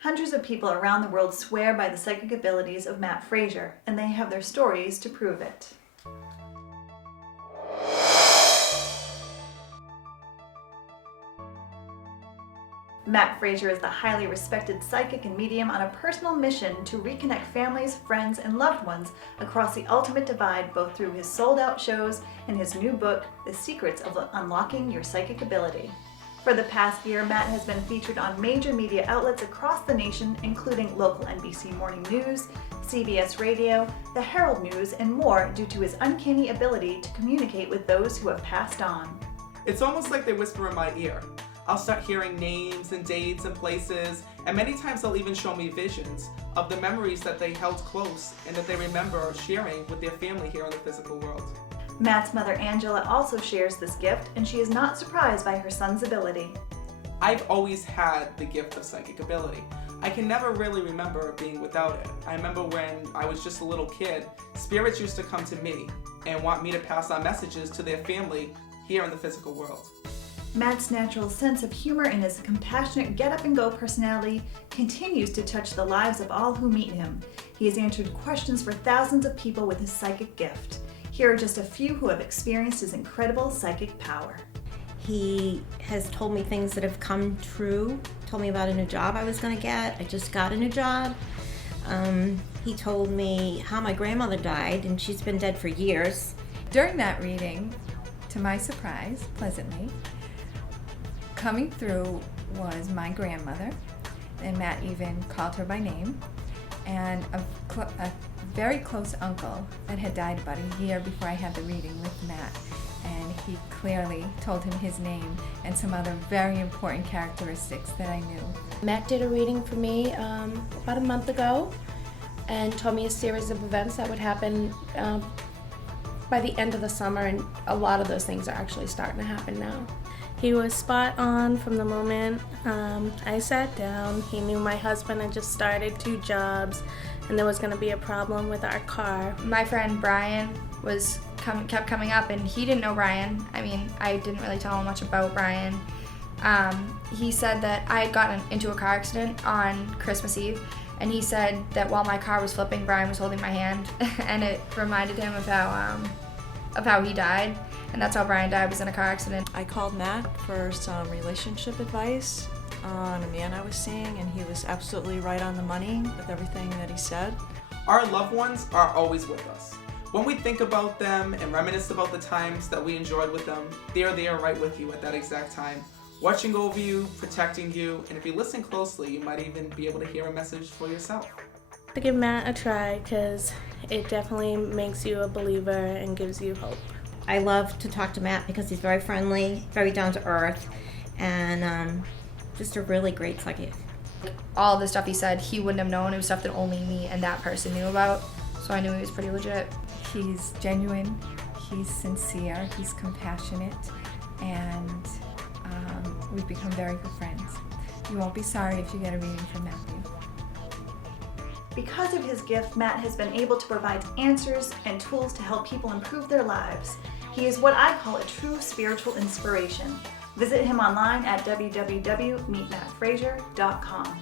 Hundreds of people around the world swear by the psychic abilities of Matt Fraser, and they have their stories to prove it. Matt Fraser is the highly respected psychic and medium on a personal mission to reconnect families, friends, and loved ones across the ultimate divide, both through his sold-out shows and his new book, The Secrets of Unlocking Your Psychic Ability. For the past year, Matt has been featured on major media outlets across the nation, including local NBC Morning News, CBS Radio, the Herald News, and more, due to his uncanny ability to communicate with those who have passed on. It's almost like they whisper in my ear. I'll start hearing names and dates and places, and many times they'll even show me visions of the memories that they held close and that they remember sharing with their family here in the physical world. Matt's mother Angela also shares this gift, and she is not surprised by her son's ability. I've always had the gift of psychic ability. I can never really remember being without it. I remember when I was just a little kid, spirits used to come to me and want me to pass on messages to their family here in the physical world. Matt's natural sense of humor and his compassionate get-up-and-go personality continues to touch the lives of all who meet him. He has answered questions for thousands of people with his psychic gift. Here are just a few who have experienced his incredible psychic power. He has told me things that have come true, told me about a new job I was going to get. I just got a new job. He told me how my grandmother died, and she's been dead for years. During that reading, to my surprise, pleasantly, coming through was my grandmother, and Matt even called her by name, and a very close uncle that had died about a year before I had the reading with Matt, and he clearly told him his name and some other very important characteristics that I knew. Matt did a reading for me about a month ago and told me a series of events that would happen by the end of the summer, and a lot of those things are actually starting to happen now. He was spot on from the moment I sat down. He knew my husband had just started 2 jobs and there was going to be a problem with our car. My friend Brian kept coming up, and he didn't know Brian. I mean, I didn't really tell him much about Brian. He said that I had gotten into a car accident on Christmas Eve, and he said that while my car was flipping, Brian was holding my hand, and it reminded him of how he died. And that's how Brian died, was in a car accident. I called Matt for some relationship advice on a man I was seeing, and he was absolutely right on the money with everything that he said. Our loved ones are always with us. When we think about them and reminisce about the times that we enjoyed with them, they're there right with you at that exact time, watching over you, protecting you, and if you listen closely, you might even be able to hear a message for yourself. To give Matt a try, because it definitely makes you a believer and gives you hope. I love to talk to Matt because he's very friendly, very down to earth, and just a really great psychic. All the stuff he said, he wouldn't have known. It was stuff that only me and that person knew about, so I knew he was pretty legit. He's genuine, he's sincere, he's compassionate, and we've become very good friends. You won't be sorry if you get a reading from Matthew. Because of his gift, Matt has been able to provide answers and tools to help people improve their lives. He is what I call a true spiritual inspiration. Visit him online at www.meetmattfraser.com.